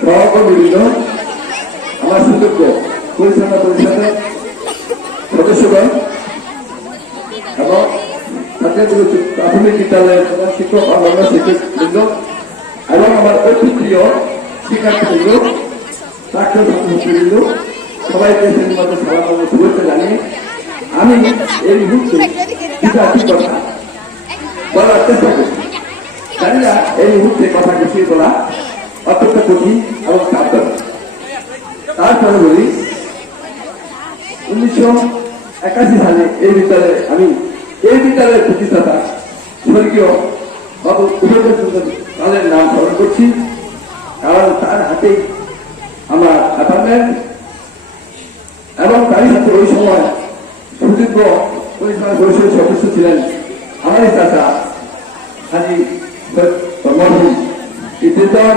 সহকর্মীবৃন্দ, আমার সুযোগ্য পরিচালনা পরিষদের সদস্যগণ এবং প্রাথমিক বিদ্যালয়ের প্রধান শিক্ষক অন্যান্য শিক্ষকবৃন্দ এবং আমার অতি প্রিয় শিক্ষার্থীবৃন্দ প্রাক্তন ছাত্রছাত্রীবৃন্দ সবাইকে মতো সালাম শুভেচ্ছা জানিয়ে আমি এই মুহূর্তে একটি কথা বলার চেষ্টা করছি। জানি না এই মুহূর্তে কথা গুছিয়ে বলা অত্যন্ত কঠিন এবং সাবধান তারপরে বলি, উনিশশো একাশি সালে এই বিদ্যালয়ে আমি, এই বিদ্যালয়ের প্রতিষ্ঠাতা স্বর্গীয় বাবু উপেন্দ্র পালের নাম স্মরণ করছি। কারণ তার হাতেই আমার অ্যাপার্টমেন্ট। এবং তারই সাথে ওই সময় সুদীর্ঘ পরিষদের সদস্য ছিলেন আমারই চাচা হাজি মরহুম ইদ্রিতার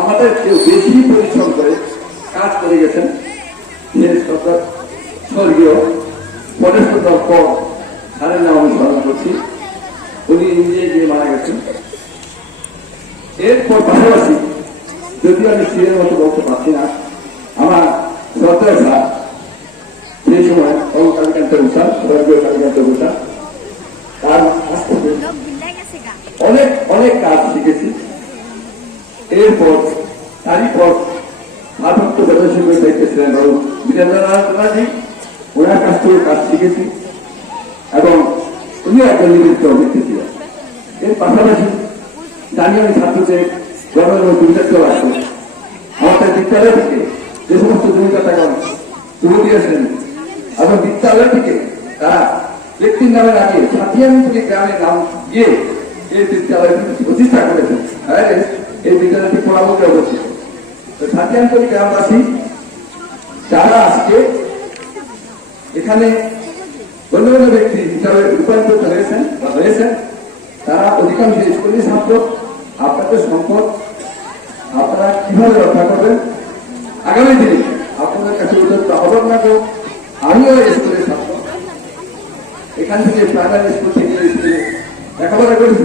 আমাদের কেউ বেশি পরিশ্রম করে কাজ করে গেছেন। সরকার স্বর্গীয় পরেশচন্দ্র কর স্যারের নাম আমি স্মরণ করছি। উনি নিজে গিয়ে মারা গেছেন। এরপর পাশাপাশি যদিও আমি মতো বলতে পারছি না আমার শ্রদ্ধা স্যার সেই সময় অবু কালীকান্ত স্বর্গীয় কালীকান্ত উষা তার কাছ থেকে অনেক অনেক কাজ শিখেছি। এরপর তারই পর ভারপ্রাপ্ত সদস্য হয়ে দায়িত্বেছিলেন বাবু। বীরেন্দ্রনাথ ওনার কাছ থেকে কাজ শিখেছি এবং উনি একজন নিবৃত্ত ব্যক্তি ছিলেন। এর পাশাপাশি আমি ছাত্রদের দুইটা চলে আসে। আমাদের বিদ্যালয় থেকে যে সমস্ত জমিটা টাকা তুলে দিয়েছেন এবং বিদ্যালয় থেকে তারা ব্যক্তির নামে লাগিয়ে সাথিয়ানপুরি গ্রামের নাম দিয়ে এই বিদ্যালয়টি প্রতিষ্ঠা করেছেন। এই বিদ্যালয়টি পরামর্শে অবস্থিত তো সাথিয়ানপুরি গ্রামবাসী, যারা আজকে এখানে গণ্যমান্য ব্যক্তি হিসাবে রূপান্তরিত হয়েছেন বা হয়েছেন, তারা অধিকাংশ স্কুলের ছাত্র, আপনাদের সম্পদ আপনারা কীভাবে রক্ষা করবেন? আগামী দিনে আপনাদের কাছে উদ্যোক্তা হবেন না তো আমিও স্কুলের ছাত্র। এখান থেকে প্রাইমারি স্কুল থেকে স্কুলে লেখাপড়া করেছি।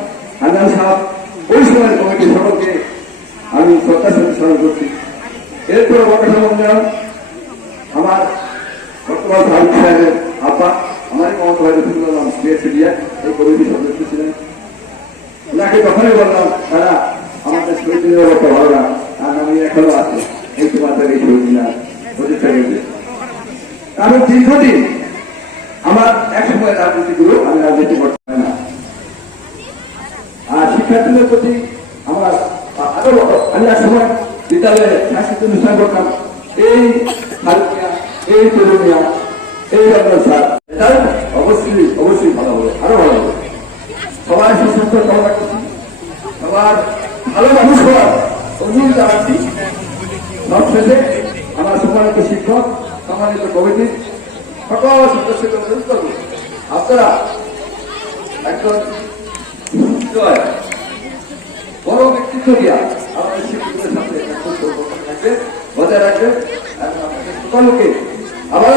হান্নান সাহেব ওই সময়ের কমিটির সকলকে আমি শ্রদ্ধার সাথে স্মরণ করছি। এরপর উন্নয়ন আমার বর্তমান ভারত সাহেবের আপা আমারই মমতা ভাই রফিকুল্লাহ নাম দিয়ে এই কমিটির সদস্য ছিলেন। ওনাকে তখনই বললাম, দাদা আমাদের শহীদ দিনের ভালো না। আর আমি এখনও আছে। এই তোমাদের এই শহীদ দিনার দীর্ঘদিন আমার এক সময় রাজনীতি গুরু আমি রাজনীতি করতে পারি না আর শিক্ষার্থীদের প্রতি আমার আরও এক সময় বিদ্যালয়ে সাংস্কৃতিক অনুষ্ঠান করতাম এই ভারতীয় এই তরুণিয়া এই রকম স্যার এটাও অবশ্যই অবশ্যই ভালো হবে, আরও ভালো হবে। সবাই সুস্বাস্থ্য কামনা সবার ভালো মানুষ হওয়ার অনুরোধ জানাচ্ছি। সব শেষে আমার সম্মানিত শিক্ষক, সম্মানিত কমিটির সকল সদস্যকে অনুরোধ করব, আপনারা একজন বড় ব্যক্তিত্ব দিয়া আমাদের শিক্ষকদের সাথে থাকবে বজায় রাখবে এবং সকলকে আবার।